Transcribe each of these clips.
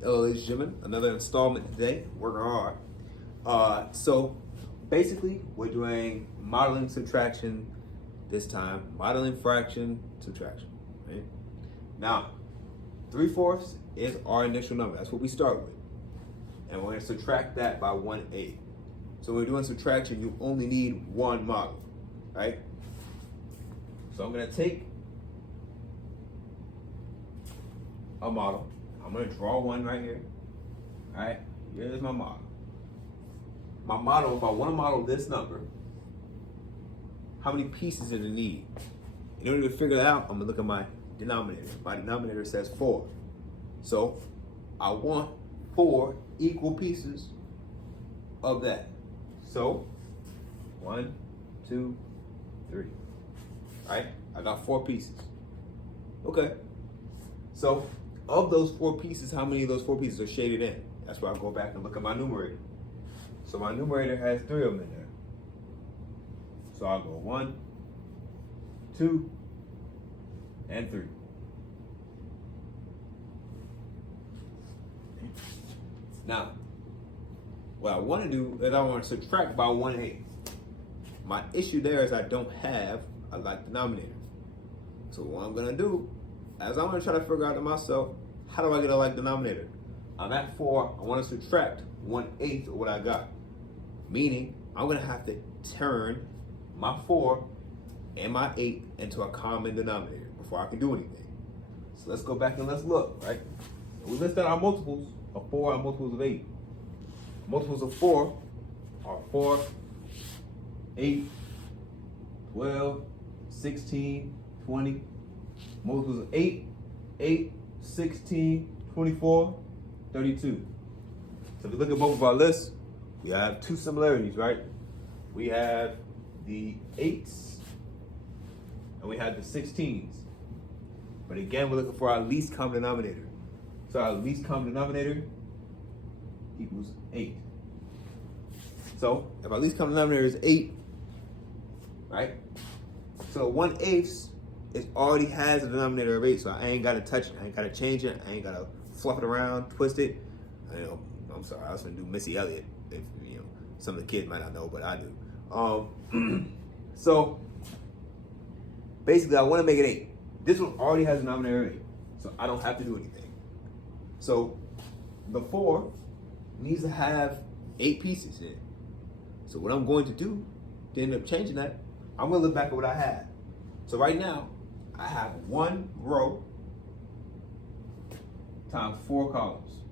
Hello, ladies and gentlemen. Another installment today. Working hard. So basically, we're doing modeling subtraction this time. Modeling fraction subtraction. Right? Now, 3/4 is our initial number. That's what we start with. And we're going to subtract that by 1/8. So when we're doing subtraction, you only need one model. Right? So I'm going to take a model. I'm going to draw one right here. All right, here's my model. My model, if I want to model this number, how many pieces does it need? In order to figure that out, I'm going to look at my denominator. My denominator says 4. So I want 4 equal pieces of that. So 1, 2, 3. All right, I got 4 pieces. Okay, so of those 4 pieces, how many of those 4 pieces are shaded in? That's where I go back and look at my numerator. So my numerator has 3 of them in there. So I'll go 1, 2, and 3. Now, what I want to do is I want to subtract by 1/8. My issue there is I don't have a like denominator. So what I'm gonna do, as I'm gonna try to figure out to myself, how do I get a like denominator? I'm at 4, I wanna subtract 1/8 of what I got. Meaning, I'm gonna have to turn my 4 and my 8 into a common denominator before I can do anything. So let's go back and let's look, right? We listed our multiples of 4 and multiples of 8. Multiples of 4 are 4, 8, 12, 16, 20. Multiples of 8, 8, 16, 24, 32. So if you look at both of our lists, we have 2 similarities, right? We have the 8s and we have the 16s. But again, we're looking for our least common denominator. So our least common denominator equals 8. So if our least common denominator is 8, right? So 1/8 it already has a denominator of 8, so I ain't gotta touch it, I ain't gotta change it, I ain't gotta fluff it around, twist it. I'm sorry, I was gonna do Missy Elliott. If some of the kids might not know, but I do. So basically, I want to make it 8. This one already has a denominator of 8, so I don't have to do anything. So the 4 needs to have 8 pieces in it. So what I'm going to do to end up changing that, I'm going to look back at what I had. So right now, I have 1 row times 4 columns.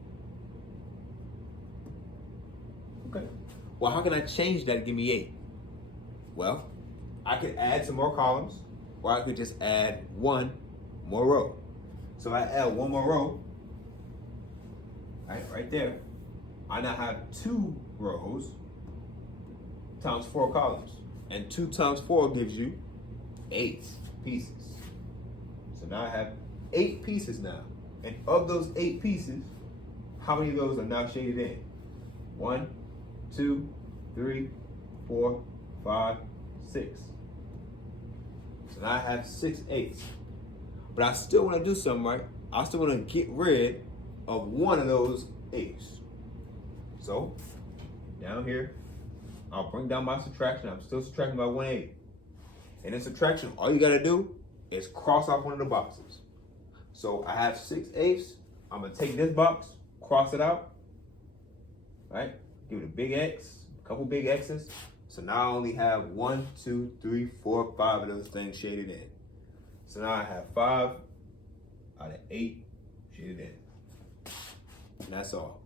Okay. Well, how can I change that to give me 8? Well, I could add some more columns, or I could just add 1 more row. So if I add 1 more row, right there, I now have 2 rows times 4 columns. And 2 times 4 gives you 8 pieces. So now I have 8 pieces now. And of those 8 pieces, how many of those are now shaded in? 1, 2, 3, 4, 5, 6. So now I have 6 8s. But I still want to do something, right? I still want to get rid of one of those 8s. So down here, I'll bring down my subtraction. I'm still subtracting by 1/8. And in subtraction, all you gotta do is cross off one of the boxes. So I have 6 8s. I'm gonna take this box, cross it out, right? Give it a big X, a couple big X's. So now I only have 1, 2, 3, 4, 5 of those things shaded in. So now I have 5 out of 8 shaded in. And that's all.